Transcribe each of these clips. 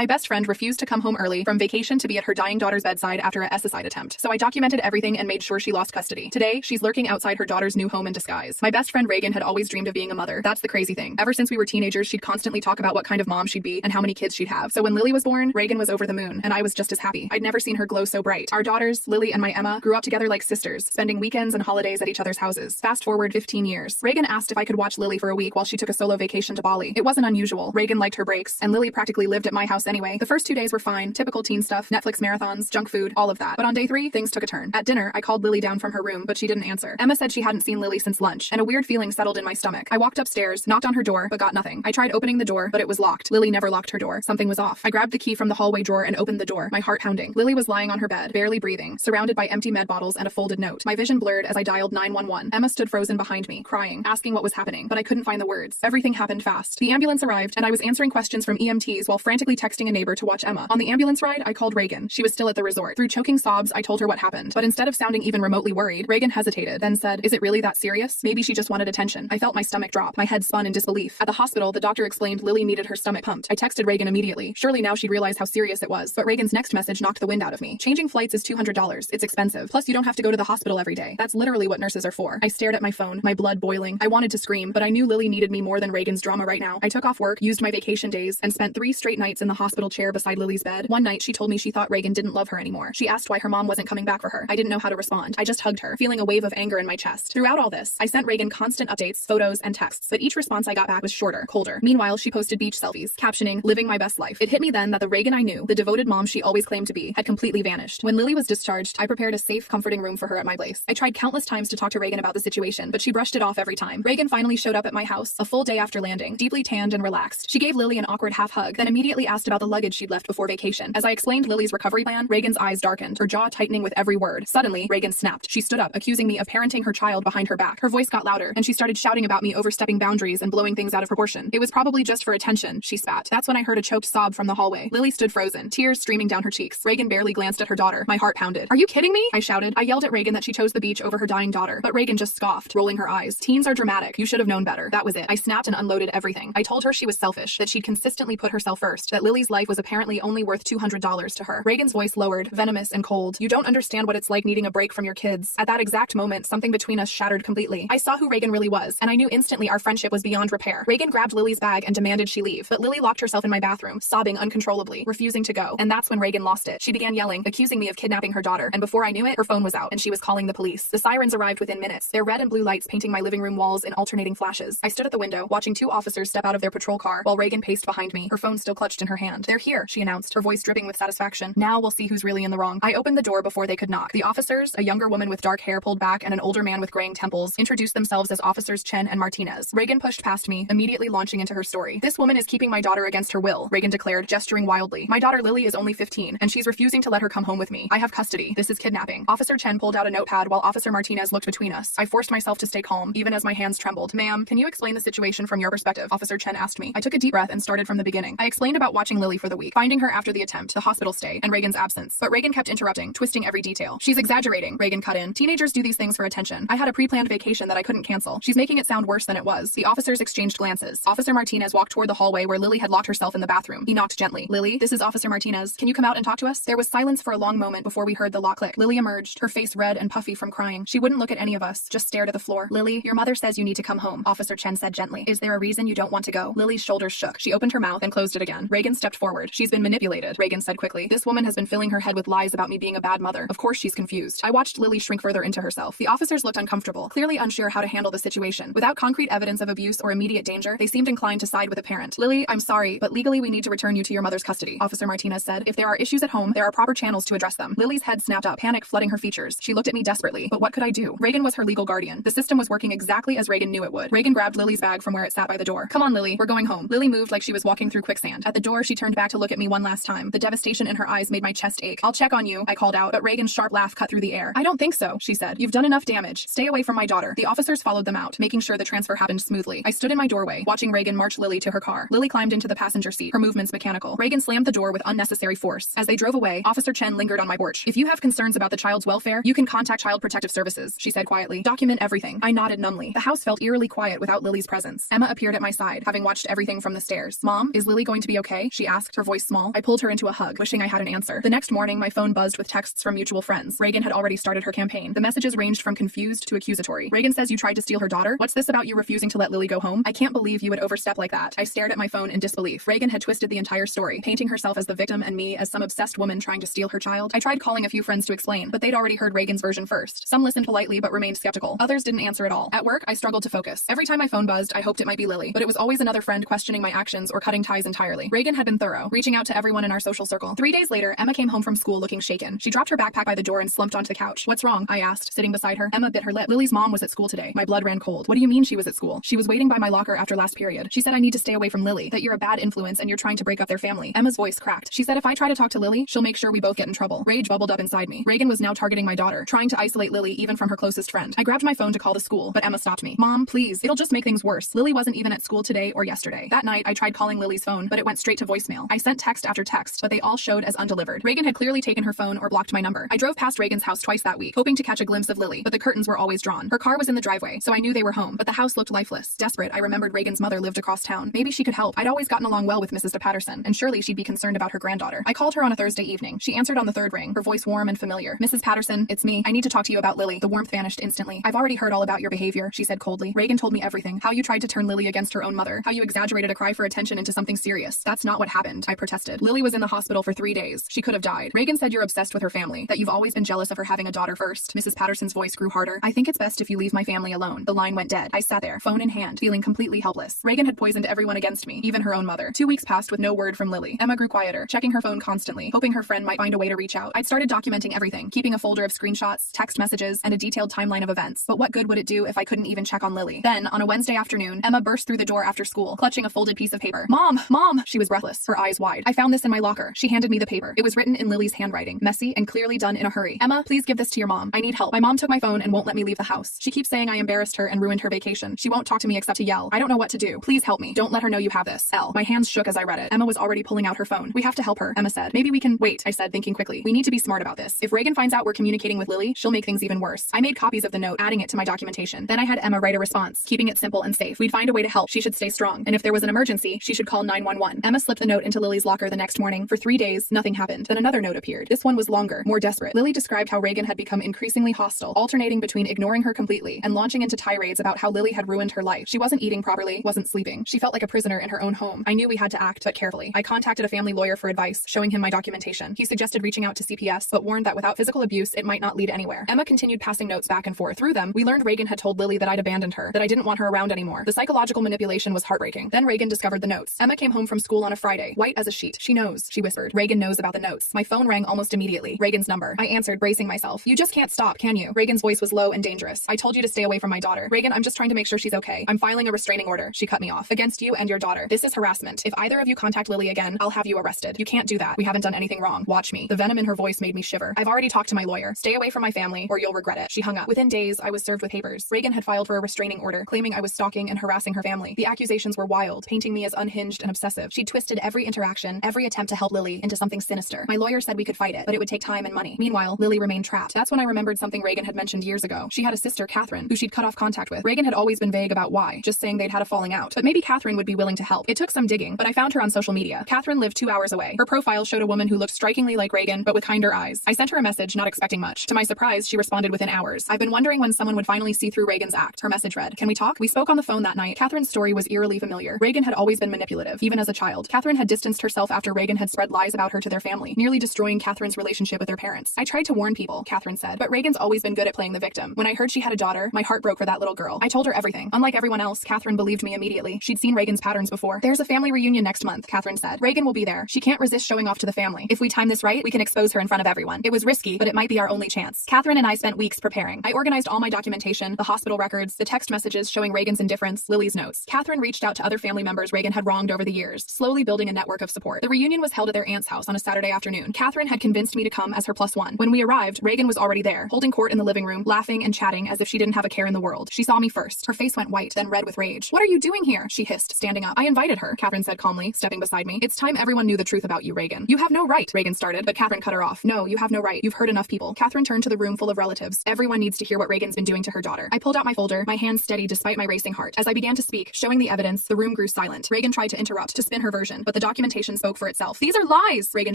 My best friend refused to come home early from vacation to be at her dying daughter's bedside after a suicide attempt, so I documented everything and made sure she lost custody. Today, she's lurking outside her daughter's new home in disguise. My best friend Reagan had always dreamed of being a mother. That's the crazy thing. Ever since we were teenagers, she'd constantly talk about what kind of mom she'd be and how many kids she'd have. So when Lily was born, Reagan was over the moon, and I was just as happy. I'd never seen her glow so bright. Our daughters, Lily and my Emma, grew up together like sisters, spending weekends and holidays at each other's houses. Fast forward 15 years. Reagan asked if I could watch Lily for a week while she took a solo vacation to Bali. It wasn't unusual. Reagan liked her breaks, and Lily practically lived at my house anyway. The first 2 days were fine, typical teen stuff, Netflix marathons, junk food, all of that. But on day 3, things took a turn. At dinner, I called Lily down from her room, but she didn't answer. Emma said she hadn't seen Lily since lunch, and a weird feeling settled in my stomach. I walked upstairs, knocked on her door, but got nothing. I tried opening the door, but it was locked. Lily never locked her door. Something was off. I grabbed the key from the hallway drawer and opened the door, my heart pounding. Lily was lying on her bed, barely breathing, surrounded by empty med bottles and a folded note. My vision blurred as I dialed 911. Emma stood frozen behind me, crying, asking what was happening, but I couldn't find the words. Everything happened fast. The ambulance arrived, and I was answering questions from EMTs while frantically texting a neighbor to watch Emma. On the ambulance ride, I called Reagan. She was still at the resort. Through choking sobs, I told her what happened, but instead of sounding even remotely worried, Reagan hesitated, then said, "Is it really that serious? Maybe she just wanted attention." I felt my stomach drop. My head spun in disbelief. At the hospital, the doctor explained Lily needed her stomach pumped. I texted Reagan immediately. Surely now she'd realize how serious it was, but Reagan's next message knocked the wind out of me. "Changing flights is $200. It's expensive. Plus you don't have to go to the hospital every day. That's literally what nurses are for." I stared at my phone, my blood boiling. I wanted to scream, but I knew Lily needed me more than Reagan's drama right now. I took off work, used my vacation days, and spent 3 straight nights in the hospital chair beside Lily's bed. One night she told me she thought Reagan didn't love her anymore. She asked why her mom wasn't coming back for her. I didn't know how to respond. I just hugged her, feeling a wave of anger in my chest. Throughout all this, I sent Reagan constant updates, photos, and texts, but each response I got back was shorter, colder. Meanwhile, she posted beach selfies, captioning, "Living my best life." It hit me then that the Reagan I knew, the devoted mom she always claimed to be, had completely vanished. When Lily was discharged, I prepared a safe, comforting room for her at my place. I tried countless times to talk to Reagan about the situation, but she brushed it off every time. Reagan finally showed up at my house, a full day after landing, deeply tanned and relaxed. She gave Lily an awkward half hug, then immediately asked about the luggage she'd left before vacation. As I explained Lily's recovery plan, Reagan's eyes darkened, her jaw tightening with every word. Suddenly, Reagan snapped. She stood up, accusing me of parenting her child behind her back. Her voice got louder, and she started shouting about me overstepping boundaries and blowing things out of proportion. "It was probably just for attention," she spat. That's when I heard a choked sob from the hallway. Lily stood frozen, tears streaming down her cheeks. Reagan barely glanced at her daughter. My heart pounded. "Are you kidding me?" I shouted. I yelled at Reagan that she chose the beach over her dying daughter, but Reagan just scoffed, rolling her eyes. "Teens are dramatic. You should have known better." That was it. I snapped and unloaded everything. I told her she was selfish, that she'd consistently put herself first, that Lily's life was apparently only worth $200 to her. Reagan's voice lowered, venomous and cold. "You don't understand what it's like needing a break from your kids." At that exact moment, something between us shattered completely. I saw who Reagan really was, and I knew instantly our friendship was beyond repair. Reagan grabbed Lily's bag and demanded she leave, but Lily locked herself in my bathroom, sobbing uncontrollably, refusing to go. And that's when Reagan lost it. She began yelling, accusing me of kidnapping her daughter, and before I knew it, her phone was out, and she was calling the police. The sirens arrived within minutes, their red and blue lights painting my living room walls in alternating flashes. I stood at the window, watching 2 officers step out of their patrol car, while Reagan paced behind me, her phone still clutched in her hand. "They're here," she announced, her voice dripping with satisfaction. "Now we'll see who's really in the wrong." I opened the door before they could knock. The officers, a younger woman with dark hair pulled back and an older man with graying temples, introduced themselves as Officers Chen and Martinez. Reagan pushed past me, immediately launching into her story. "This woman is keeping my daughter against her will," Reagan declared, gesturing wildly. "My daughter Lily is only 15, and she's refusing to let her come home with me. I have custody. This is kidnapping." Officer Chen pulled out a notepad while Officer Martinez looked between us. I forced myself to stay calm, even as my hands trembled. "Ma'am, can you explain the situation from your perspective?" Officer Chen asked me. I took a deep breath and started from the beginning. I explained about watching Lily for the week, finding her after the attempt, the hospital stay, and Reagan's absence. But Reagan kept interrupting, twisting every detail. "She's exaggerating," Reagan cut in. "Teenagers do these things for attention. I had a pre-planned vacation that I couldn't cancel. She's making it sound worse than it was." The officers exchanged glances. Officer Martinez walked toward the hallway where Lily had locked herself in the bathroom. He knocked gently. "Lily, this is Officer Martinez. Can you come out and talk to us?" There was silence for a long moment before we heard the lock click. Lily emerged, her face red and puffy from crying. She wouldn't look at any of us, just stared at the floor. "Lily, your mother says you need to come home," Officer Chen said gently. "Is there a reason you don't want to go?" Lily's shoulders shook. She opened her mouth and closed it again. Reagan stepped forward. "She's been manipulated," Reagan said quickly. "This woman has been filling her head with lies about me being a bad mother. Of course she's confused." I watched Lily shrink further into herself. The officers looked uncomfortable, clearly unsure how to handle the situation. Without concrete evidence of abuse or immediate danger, they seemed inclined to side with the parent. "Lily, I'm sorry, but legally we need to return you to your mother's custody," Officer Martinez said. "If there are issues at home, there are proper channels to address them." Lily's head snapped up, panic flooding her features. She looked at me desperately, but what could I do? Reagan was her legal guardian. The system was working exactly as Reagan knew it would. Reagan grabbed Lily's bag from where it sat by the door. "Come on, Lily, we're going home." Lily moved like she was walking through quicksand. At the door, she turned back to look at me one last time. The devastation in her eyes made my chest ache. "I'll check on you," I called out, but Reagan's sharp laugh cut through the air. "I don't think so," she said. "You've done enough damage. Stay away from my daughter." The officers followed them out, making sure the transfer happened smoothly. I stood in my doorway, watching Reagan march Lily to her car. Lily climbed into the passenger seat, her movements mechanical. Reagan slammed the door with unnecessary force. As they drove away, Officer Chen lingered on my porch. "If you have concerns about the child's welfare, you can contact Child Protective Services," she said quietly. "Document everything." I nodded numbly. The house felt eerily quiet without Lily's presence. Emma appeared at my side, having watched everything from the stairs. "Mom, is Lily going to be okay?" she asked, her voice small. I pulled her into a hug, wishing I had an answer. The next morning, my phone buzzed with texts from mutual friends. Reagan had already started her campaign. The messages ranged from confused to accusatory. Reagan says you tried to steal her daughter? What's this about you refusing to let Lily go home? I can't believe you would overstep like that. I stared at my phone in disbelief. Reagan had twisted the entire story, painting herself as the victim and me as some obsessed woman trying to steal her child. I tried calling a few friends to explain, but they'd already heard Reagan's version first. Some listened politely but remained skeptical. Others didn't answer at all. At work, I struggled to focus. Every time my phone buzzed, I hoped it might be Lily, but it was always another friend questioning my actions or cutting ties entirely. Reagan had been thorough, reaching out to everyone in our social circle. 3 days later, Emma came home from school looking shaken. She dropped her backpack by the door and slumped onto the couch. What's wrong? I asked, sitting beside her. Emma bit her lip. Lily's mom was at school today. My blood ran cold. What do you mean she was at school? She was waiting by my locker after last period. She said I need to stay away from Lily, that you're a bad influence and you're trying to break up their family. Emma's voice cracked. She said if I try to talk to Lily, she'll make sure we both get in trouble. Rage bubbled up inside me. Reagan was now targeting my daughter, trying to isolate Lily even from her closest friend. I grabbed my phone to call the school, but Emma stopped me. Mom, please. It'll just make things worse. Lily wasn't even at school today or yesterday. That night, I tried calling Lily's phone, but it went straight to voicemail. I sent text after text, but they all showed as undelivered. Reagan had clearly taken her phone or blocked my number. I drove past Reagan's house twice that week, hoping to catch a glimpse of Lily, but the curtains were always drawn. Her car was in the driveway, so I knew they were home, but the house looked lifeless. Desperate, I remembered Reagan's mother lived across town. Maybe she could help. I'd always gotten along well with Mrs. de Patterson, and surely she'd be concerned about her granddaughter. I called her on a Thursday evening. She answered on the third ring, her voice warm and familiar. Mrs. Patterson, it's me. I need to talk to you about Lily. The warmth vanished instantly. I've already heard all about your behavior, she said coldly. Reagan told me everything. How you tried to turn Lily against her own mother. How you exaggerated a cry for attention into something serious. That's not what happened, I protested. Lily was in the hospital for 3 days. She could have died. Reagan said you're obsessed with her family, that you've always been jealous of her having a daughter first. Mrs. Patterson's voice grew harder. I think it's best if you leave my family alone. The line went dead. I sat there, phone in hand, feeling completely helpless. Reagan had poisoned everyone against me, even her own mother. 2 weeks passed with no word from Lily. Emma grew quieter, checking her phone constantly, hoping her friend might find a way to reach out. I'd started documenting everything, keeping a folder of screenshots, text messages, and a detailed timeline of events. But what good would it do if I couldn't even check on Lily? Then, on a Wednesday afternoon, Emma burst through the door after school, clutching a folded piece of paper. Mom! Mom! She was breathless, her eyes wide. I found this in my locker. She handed me the paper. It was written in Lily's handwriting, messy and clearly done in a hurry. Emma, please give this to your mom. I need help. My mom took my phone and won't let me leave the house. She keeps saying I embarrassed her and ruined her vacation. She won't talk to me except to yell. I don't know what to do. Please help me. Don't let her know you have this. L. My hands shook as I read it. Emma was already pulling out her phone. We have to help her, Emma said. Maybe we can wait, I said, thinking quickly. We need to be smart about this. If Reagan finds out we're communicating with Lily, she'll make things even worse. I made copies of the note, adding it to my documentation. Then I had Emma write a response, keeping it simple and safe. We'd find a way to help. She should stay strong. And if there was an emergency, she should call 911. Emma slipped the note into Lily's locker the next morning. For 3 days, nothing happened. Then another note appeared. This one was longer, more desperate. Lily described how Reagan had become increasingly hostile, alternating between ignoring her completely and launching into tirades about how Lily had ruined her life. She wasn't eating properly, wasn't sleeping. She felt like a prisoner in her own home. I knew we had to act, but carefully. I contacted a family lawyer for advice, showing him my documentation. He suggested reaching out to CPS, but warned that without physical abuse, it might not lead anywhere. Emma continued passing notes back and forth. Through them, we learned Reagan had told Lily that I'd abandoned her, that I didn't want her around anymore. The psychological manipulation was heartbreaking. Then Reagan discovered the notes. Emma came home from school on a Friday, white as a sheet. She knows, she whispered. Reagan knows about the notes. My phone rang almost immediately. Reagan's number. I answered, bracing myself. You just can't stop, can you? Reagan's voice was low and dangerous. I told you to stay away from my daughter. Reagan, I'm just trying to make sure she's okay. I'm filing a restraining order. She cut me off. Against you and your daughter. This is harassment. If either of you contact Lily again, I'll have you arrested. You can't do that. We haven't done anything wrong. Watch me. The venom in her voice made me shiver. I've already talked to my lawyer. Stay away from my family or you'll regret it. She hung up. Within days, I was served with papers. Reagan had filed for a restraining order, claiming I was stalking and harassing her family. The accusations were wild, painting me as unhinged and obsessive. She twisted every interaction, every attempt to help Lily into something sinister. My lawyer said we could fight it, but it would take time and money. Meanwhile, Lily remained trapped. That's when I remembered something Reagan had mentioned years ago. She had a sister, Catherine, who she'd cut off contact with. Reagan had always been vague about why, just saying they'd had a falling out. But maybe Catherine would be willing to help. It took some digging, but I found her on social media. Catherine lived 2 hours away. Her profile showed a woman who looked strikingly like Reagan, but with kinder eyes. I sent her a message, not expecting much. To my surprise, she responded within hours. I've been wondering when someone would finally see through Reagan's act. Her message read, "Can we talk?" We spoke on the phone that night. Catherine's story was eerily familiar. Reagan had always been manipulative, even as a child. Catherine had distanced herself after Reagan had spread lies about her to their family, nearly destroying Catherine's relationship with her parents. I tried to warn people, Catherine said, but Reagan's always been good at playing the victim. When I heard she had a daughter, my heart broke for that little girl. I told her everything. Unlike everyone else, Catherine believed me immediately. She'd seen Reagan's patterns before. There's a family reunion next month, Catherine said. Reagan will be there. She can't resist showing off to the family. If we time this right, we can expose her in front of everyone. It was risky, but it might be our only chance. Catherine and I spent weeks preparing. I organized all my documentation, the hospital records, the text messages showing Reagan's indifference, Lily's notes. Catherine reached out to other family members Reagan had wronged over the years, slowly building a network of support. The reunion was held at their aunt's house on a Saturday afternoon. Catherine had convinced me to come as her +1. When we arrived, Reagan was already there, holding court in the living room, laughing and chatting as if she didn't have a care in the world. She saw me first. Her face went white, then red with rage. "What are you doing here?" she hissed, standing up. "I invited her," Catherine said calmly, stepping beside me. "It's time everyone knew the truth about you, Reagan." "You have no right," Reagan started, but Catherine cut her off. "No, you have no right. You've hurt enough people." Catherine turned to the room full of relatives. "Everyone needs to hear what Reagan's been doing to her daughter." I pulled out my folder, my hands steady despite my racing heart. As I began to speak, showing the evidence, the room grew silent. Reagan tried to interrupt, to spin her version, but but the documentation spoke for itself. These are lies, Reagan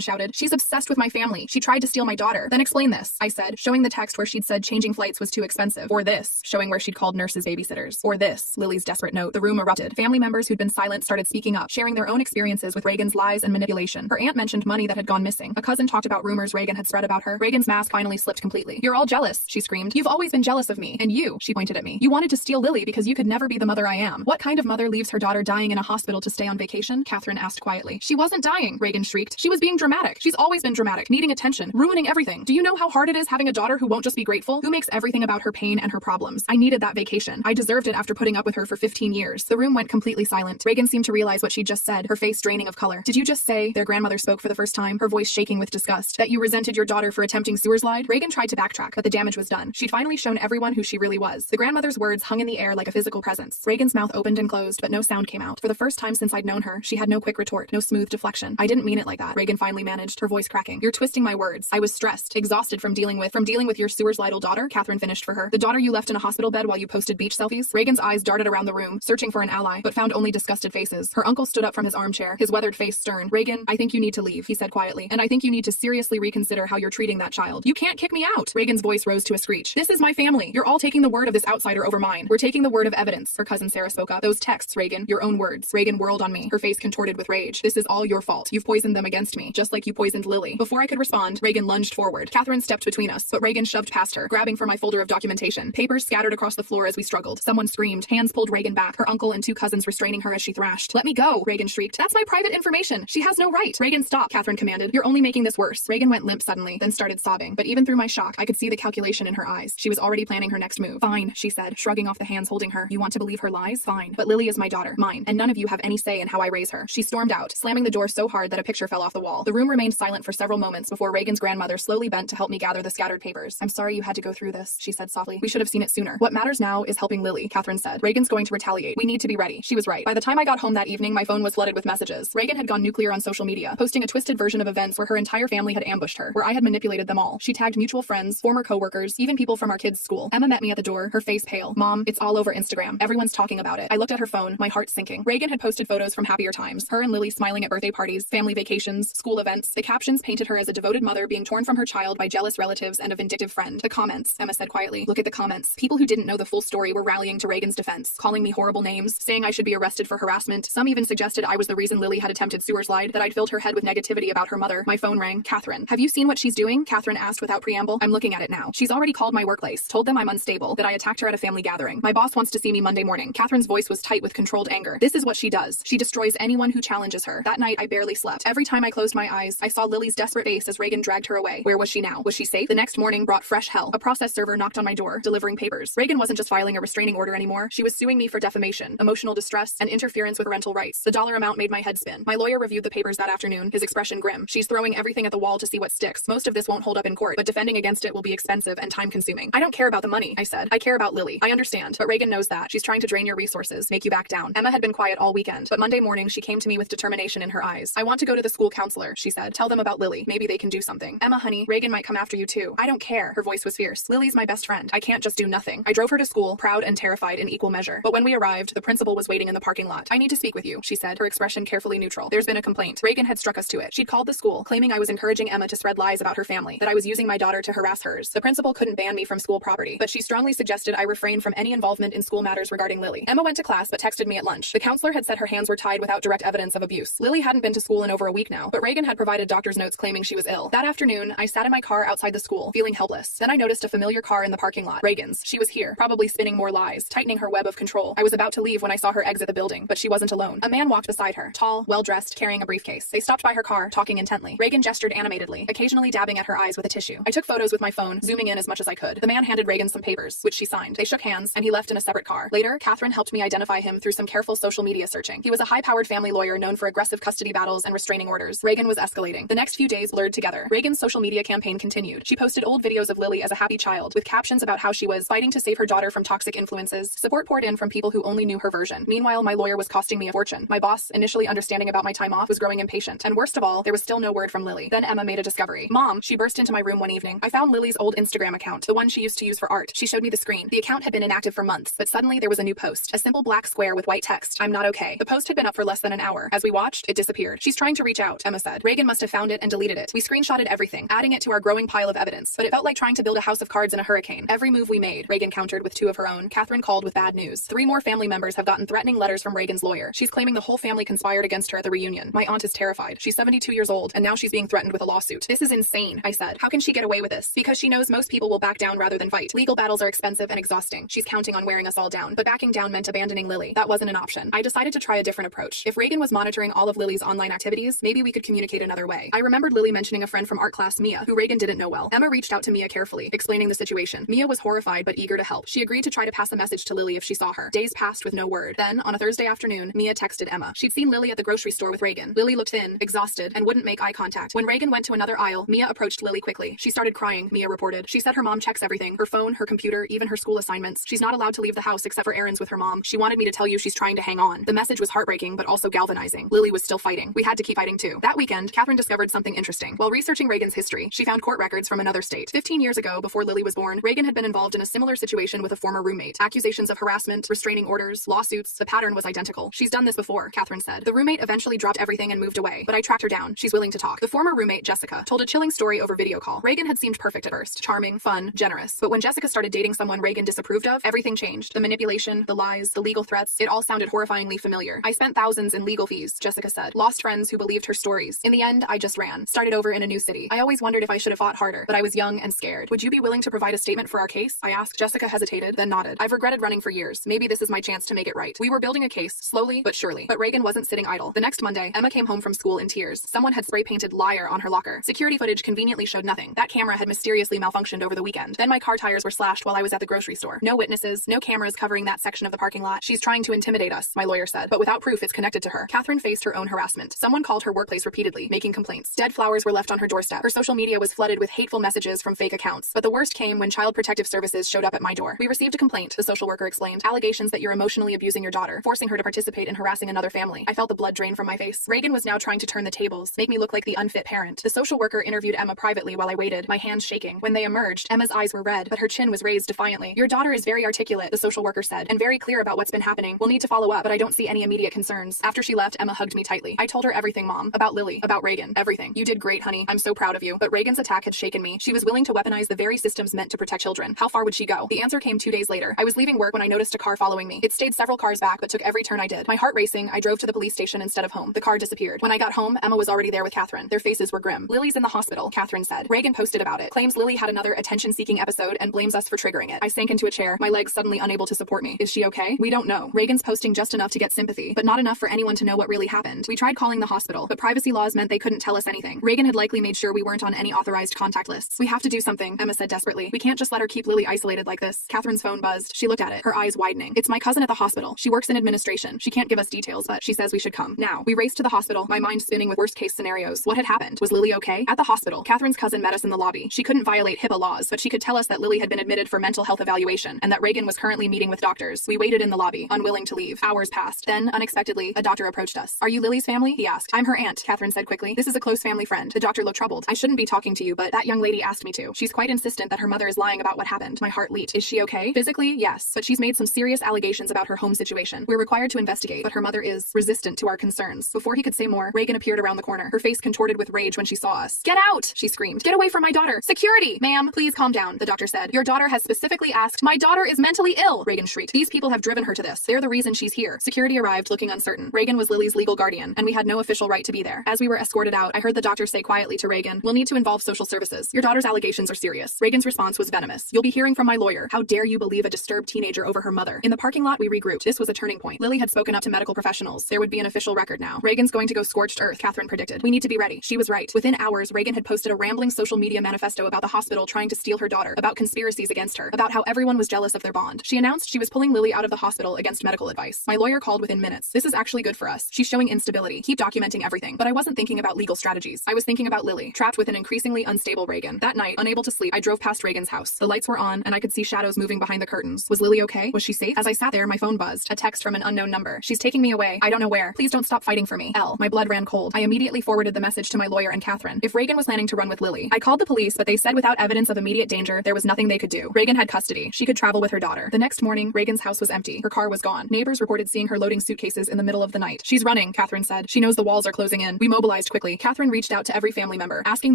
shouted. She's obsessed with my family. She tried to steal my daughter. Then explain this, I said, showing the text where she'd said changing flights was too expensive. Or this, showing where she'd called nurses babysitters. Or this, Lily's desperate note. The room erupted. Family members who'd been silent started speaking up, sharing their own experiences with Reagan's lies and manipulation. Her aunt mentioned money that had gone missing. A cousin talked about rumors Reagan had spread about her. Reagan's mask finally slipped completely. You're all jealous, she screamed. You've always been jealous of me. And you, she pointed at me. You wanted to steal Lily because you could never be the mother I am. What kind of mother leaves her daughter dying in a hospital to stay on vacation? Catherine asked quietly. She wasn't dying, Reagan shrieked. She was being dramatic. She's always been dramatic, needing attention, ruining everything. Do you know how hard it is having a daughter who won't just be grateful, who makes everything about her pain and her problems? I needed that vacation. I deserved it after putting up with her for 15 years. The room went completely silent. Reagan seemed to realize what she'd just said, her face draining of color. Did you just say, their grandmother spoke for the first time, her voice shaking with disgust, that you resented your daughter for attempting sewer slide? Reagan tried to backtrack, but the damage was done. She'd finally shown everyone who she really was. The grandmother's words hung in the air like a physical presence. Reagan's mouth opened and closed, but no sound came out. For the first time since I'd known her, she had no quick retort, no smooth deflection. I didn't mean it like that, Reagan finally managed, her voice cracking. You're twisting my words. I was stressed, exhausted from dealing with your sewer slidal daughter, Catherine finished for her. The daughter you left in a hospital bed while you posted beach selfies? Reagan's eyes darted around the room, searching for an ally, but found only disgusted faces. Her uncle stood up from his armchair, his weathered face stern. Reagan, I think you need to leave, he said quietly, and I think you need to seriously reconsider how you're treating that child. You can't kick me out. Reagan's voice rose to a screech. This is my family. You're all taking the word of this outsider over mine. We're taking the word of evidence. Her cousin Sarah spoke up. Those texts, Reagan, your own words. Reagan whirled on me, her face contorted with rage. This is all your fault. You've poisoned them against me, just like you poisoned Lily. Before I could respond, Reagan lunged forward. Catherine stepped between us, but Reagan shoved past her, grabbing for my folder of documentation. Papers scattered across the floor as we struggled. Someone screamed. Hands pulled Reagan back, her uncle and two cousins restraining her as she thrashed. Let me go, Reagan shrieked. That's my private information. She has no right. Reagan, stop, Catherine commanded. You're only making this worse. Reagan went limp suddenly, then started sobbing. But even through my shock, I could see the calculation in her eyes. She was already planning her next move. Fine, she said, shrugging off the hands holding her. You want to believe her lies? Fine. But Lily is my daughter, mine, and none of you have any say in how I raise her. She stormed out, slamming the door so hard that a picture fell off the wall. The room remained silent for several moments before Reagan's grandmother slowly bent to help me gather the scattered papers. I'm sorry you had to go through this, she said softly. We should have seen it sooner. What matters now is helping Lily, Catherine said. Reagan's going to retaliate. We need to be ready. She was right. By the time I got home that evening, my phone was flooded with messages. Reagan had gone nuclear on social media, posting a twisted version of events where her entire family had ambushed her, where I had manipulated them all. She tagged mutual friends, former coworkers, even people from our kids' school. Emma met me at the door, her face pale. Mom, it's all over Instagram. Everyone's talking about it. I looked at her phone, my heart sinking. Reagan had posted photos from happier times, her and Lily smiling at birthday parties, family vacations, school events. The captions painted her as a devoted mother being torn from her child by jealous relatives and a vindictive friend. The comments, Emma said quietly. Look at the comments. People who didn't know the full story were rallying to Reagan's defense, calling me horrible names, saying I should be arrested for harassment. Some even suggested I was the reason Lily had attempted sewer slide, that I'd filled her head with negativity about her mother. My phone rang. Catherine, have you seen what she's doing? Catherine asked without preamble. I'm looking at it now. She's already called my workplace, told them I'm unstable, that I attacked her at a family gathering. My boss wants to see me Monday morning. Catherine's voice was tight with controlled anger. This is what she does. She destroys anyone who challenges her. That night, I barely slept. Every time I closed my eyes, I saw Lily's desperate face as Reagan dragged her away. Where was she now? Was she safe? The next morning brought fresh hell. A process server knocked on my door, delivering papers. Reagan wasn't just filing a restraining order anymore. She was suing me for defamation, emotional distress, and interference with parental rights. The dollar amount made my head spin. My lawyer reviewed the papers that afternoon, his expression grim. She's throwing everything at the wall to see what sticks. Most of this won't hold up in court, but defending against it will be expensive and time-consuming. I don't care about the money, I said. I care about Lily. I understand, but Reagan knows that. She's trying to drain your resources, make you back down. Emma had been quiet all weekend, but Monday morning she came to me with determination in her eyes. I want to go to the school counselor, she said. Tell them about Lily. Maybe they can do something. Emma, honey, Reagan might come after you too. I don't care. Her voice was fierce. Lily's my best friend. I can't just do nothing. I drove her to school, proud and terrified in equal measure. But when we arrived, the principal was waiting in the parking lot. I need to speak with you, she said, her expression carefully neutral. There's been a complaint. Reagan had struck us to it. She'd called the school, claiming I was encouraging Emma to spread lies about her family, that I was using my daughter to harass hers. The principal couldn't ban me from school property, but she strongly suggested I refrain from any involvement in school matters regarding Lily. Emma went to class but texted me at lunch. The counselor had said her hands were tied without direct evidence of abuse. Lily hadn't been to school in over a week now, but Reagan had provided doctor's notes claiming she was ill. That afternoon, I sat in my car outside the school, feeling helpless. Then I noticed a familiar car in the parking lot. Reagan's. She was here, probably spinning more lies, tightening her web of control. I was about to leave when I saw her exit the building, but she wasn't alone. A man walked beside her, tall, well-dressed, carrying a briefcase. They stopped by her car, talking intently. Reagan gestured animatedly, occasionally dabbing at her eyes with a tissue. I took photos with my phone, zooming in as much as I could. The man handed Reagan some papers, which she signed. They shook hands, and he left in a separate car. Later, Catherine helped me identify him through some careful social media searching. He was a high-powered family lawyer known for aggressive custody battles and restraining orders. Reagan was escalating. The next few days blurred together. Reagan's social media campaign continued. She posted old videos of Lily as a happy child, with captions about how she was fighting to save her daughter from toxic influences. Support poured in from people who only knew her version. Meanwhile, my lawyer was costing me a fortune. My boss, initially understanding about my time off, was growing impatient. And worst of all, there was still no word from Lily. Then Emma made a discovery. Mom, she burst into my room one evening. I found Lily's old Instagram account, the one she used to use for art. She showed me the screen. The account had been inactive for months, but suddenly there was a new post. A simple black square with white text. I'm not okay. The post had been up for less than an hour. As with we watched, it disappeared. She's trying to reach out, Emma said. Reagan must have found it and deleted it. We screenshotted everything, adding it to our growing pile of evidence. But it felt like trying to build a house of cards in a hurricane. Every move we made, Reagan countered with 2 of her own. Catherine called with bad news. 3 more family members have gotten threatening letters from Reagan's lawyer. She's claiming the whole family conspired against her at the reunion. My aunt is terrified. She's 72 years old, and now she's being threatened with a lawsuit. This is insane, I said. How can she get away with this? Because she knows most people will back down rather than fight. Legal battles are expensive and exhausting. She's counting on wearing us all down. But backing down meant abandoning Lily. That wasn't an option. I decided to try a different approach. If Reagan was monitoring all of Lily's online activities, maybe we could communicate another way. I remembered Lily mentioning a friend from art class, Mia, who Reagan didn't know well. Emma reached out to Mia carefully, explaining the situation. Mia was horrified but eager to help. She agreed to try to pass a message to Lily if she saw her. Days passed with no word. Then, on a Thursday afternoon, Mia texted Emma. She'd seen Lily at the grocery store with Reagan. Lily looked thin, exhausted, and wouldn't make eye contact. When Reagan went to another aisle, Mia approached Lily quickly. She started crying, Mia reported. She said her mom checks everything, her phone, her computer, even her school assignments. She's not allowed to leave the house except for errands with her mom. She wanted me to tell you she's trying to hang on. The message was heartbreaking, but also galvanizing. Lily was still fighting. We had to keep fighting too. That weekend, Catherine discovered something interesting. While researching Reagan's history, she found court records from another state. 15 years ago, before Lily was born, Reagan had been involved in a similar situation with a former roommate. Accusations of harassment, restraining orders, lawsuits, the pattern was identical. She's done this before, Catherine said. The roommate eventually dropped everything and moved away, but I tracked her down. She's willing to talk. The former roommate, Jessica, told a chilling story over video call. Reagan had seemed perfect at first. Charming, fun, generous. But when Jessica started dating someone Reagan disapproved of, everything changed. The manipulation, the lies, the legal threats, it all sounded horrifyingly familiar. I spent thousands in legal fees, Jessica said. Lost friends who believed her stories. In the end, I just ran. Started over in a new city. I always wondered if I should have fought harder, but I was young and scared. Would you be willing to provide a statement for our case? I asked. Jessica hesitated, then nodded. I've regretted running for years. Maybe this is my chance to make it right. We were building a case, slowly but surely. But Reagan wasn't sitting idle. The next Monday, Emma came home from school in tears. Someone had spray-painted liar on her locker. Security footage conveniently showed nothing. That camera had mysteriously malfunctioned over the weekend. Then my car tires were slashed while I was at the grocery store. No witnesses, no cameras covering that section of the parking lot. She's trying to intimidate us, my lawyer said, but without proof it's connected to her. Catherine faced her own harassment. Someone called her workplace repeatedly, making complaints. Dead flowers were left on her doorstep. Her social media was flooded with hateful messages from fake accounts. But the worst came when Child Protective Services showed up at my door. We received a complaint, the social worker explained. Allegations that you're emotionally abusing your daughter, forcing her to participate in harassing another family. I felt the blood drain from my face. Reagan was now trying to turn the tables, make me look like the unfit parent. The social worker interviewed Emma privately while I waited, my hands shaking. When they emerged, Emma's eyes were red, but her chin was raised defiantly. Your daughter is very articulate, the social worker said, and very clear about what's been happening. We'll need to follow up, but I don't see any immediate concerns. After she left, Emma hugged me tightly. I told her everything, Mom. About Lily, about Reagan, everything. You did great, honey. I'm so proud of you. But Reagan's attack had shaken me. She was willing to weaponize the very systems meant to protect children. How far would she go? The answer came 2 days later. I was leaving work when I noticed a car following me. It stayed several cars back, but took every turn I did. My heart racing, I drove to the police station instead of home. The car disappeared. When I got home, Emma was already there with Catherine. Their faces were grim. Lily's in the hospital, Catherine said. Reagan posted about it. Claims Lily had another attention-seeking episode and blames us for triggering it. I sank into a chair, my legs suddenly unable to support me. Is she okay? We don't know. Reagan's posting just enough to get sympathy, but not enough for anyone to know what really happened. We tried calling the hospital, but privacy laws meant they couldn't tell us anything. Reagan had likely made sure we weren't on any authorized contact lists. We have to do something, Emma said desperately. We can't just let her keep Lily isolated like this. Catherine's phone buzzed. She looked at it, her eyes widening. It's my cousin at the hospital. She works in administration. She can't give us details, but she says we should come. Now, we raced to the hospital, my mind spinning with worst-case scenarios. What had happened? Was Lily okay? At the hospital, Catherine's cousin met us in the lobby. She couldn't violate HIPAA laws, but she could tell us that Lily had been admitted for mental health evaluation and that Reagan was currently meeting with doctors. We waited in the lobby, unwilling to leave. Hours passed. Then, unexpectedly, a doctor approached us. Are you Lily's family? He asked. I'm her aunt, Catherine said quickly. This is a close family friend. The doctor looked troubled. I shouldn't be talking to you, but that young lady asked me to. She's quite insistent that her mother is lying about what happened. My heart leaped. Is she okay? Physically, yes, but she's made some serious allegations about her home situation. We're required to investigate, but her mother is resistant to our concerns. Before he could say more, Reagan appeared around the corner, her face contorted with rage when she saw us. Get out! She screamed. Get away from my daughter! Security! Ma'am, please calm down, the doctor said. Your daughter has specifically asked. My daughter is mentally ill! Reagan shrieked. These people have driven her to this. They're the reason she's here. Security arrived looking uncertain. Reagan was Lily's legal guardian, and we had no official right to be there. As we were escorted out, I heard the doctor say quietly to Reagan, we'll need to involve social services. Your daughter's allegations are serious. Reagan's response was venomous. You'll be hearing from my lawyer. How dare you believe a disturbed teenager over her mother? In the parking lot, we regrouped. This was a turning point. Lily had spoken up to medical professionals. There would be an official record now. Reagan's going to go scorched earth, Catherine predicted. We need to be ready. She was right. Within hours, Reagan had posted a rambling social media manifesto about the hospital trying to steal her daughter, about conspiracies against her, about how everyone was jealous of their bond. She announced she was pulling Lily out of the hospital against medical advice. My lawyer called within minutes. This is actually good for us. She's showing instability. Keep documenting everything. But I wasn't thinking about legal strategies. I was thinking about Lily, trapped with an increasingly unstable Reagan. That night, unable to sleep, I drove past Reagan's house. The lights were on, and I could see shadows moving behind the curtains. Was Lily okay? Was she safe? As I sat there, my phone buzzed. A text from an unknown number. She's taking me away. I don't know where. Please don't stop fighting for me. L. My blood ran cold. I immediately forwarded the message to my lawyer and Catherine. If Reagan was planning to run with Lily. I called the police, but they said without evidence of immediate danger, there was nothing they could do. Reagan had custody. She could travel with her daughter. The next morning, Reagan's house was empty. Her car was gone. Neighbors reported seeing her loading suitcases in the middle of the night. She's running. running, Catherine said. She knows the walls are closing in. We mobilized quickly. Catherine reached out to every family member, asking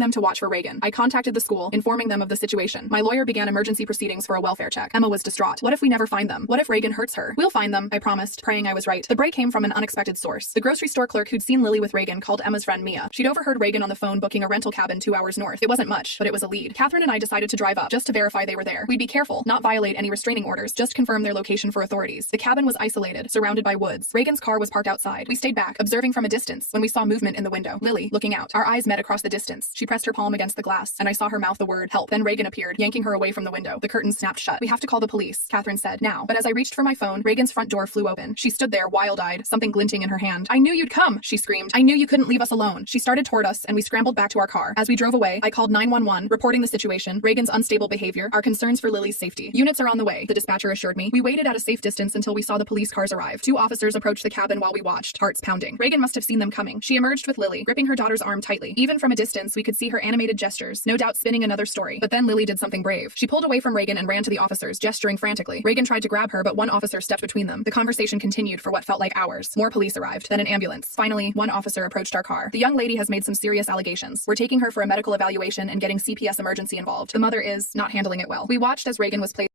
them to watch for Reagan. I contacted the school, informing them of the situation. My lawyer began emergency proceedings for a welfare check. Emma was distraught. What if we never find them? What if Reagan hurts her? We'll find them, I promised, praying I was right. The break came from an unexpected source. The grocery store clerk who'd seen Lily with Reagan called Emma's friend Mia. She'd overheard Reagan on the phone booking a rental cabin 2 hours north. It wasn't much, but it was a lead. Catherine and I decided to drive up just to verify they were there. We'd be careful, not violate any restraining orders, just confirm their location for authorities. The cabin was isolated, surrounded by woods. Reagan's car was parked outside. We stayed back, observing from a distance. When we saw movement in the window, Lily, looking out. Our eyes met across the distance. She pressed her palm against the glass, and I saw her mouth the word help. Then Reagan appeared, yanking her away from the window. The curtain snapped shut. We have to call the police, Catherine said, now. But as I reached for my phone, Reagan's front door flew open. She stood there, wild-eyed, something glinting in her hand. I knew you'd come, she screamed. I knew you couldn't leave us alone. She started toward us, and we scrambled back to our car. As we drove away, I called 911, reporting the situation, Reagan's unstable behavior, our concerns for Lily's safety. Units are on the way, the dispatcher assured me. We waited at a safe distance until we saw the police cars arrive. 2 officers approached the cabin while we watched, hearts pounding. Reagan must have seen them coming. She emerged with Lily, gripping her daughter's arm tightly. Even from a distance, we could see her animated gestures, no doubt spinning another story. But then Lily did something brave. She pulled away from Reagan and ran to the officers, gesturing frantically. Reagan tried to grab her, but one officer stepped between them. The conversation continued for what felt like hours. More police arrived, then an ambulance. Finally, one officer approached our car. The young lady has made some serious allegations. We're taking her for a medical evaluation and getting CPS emergency involved. The mother is not handling it well. We watched as Reagan was placed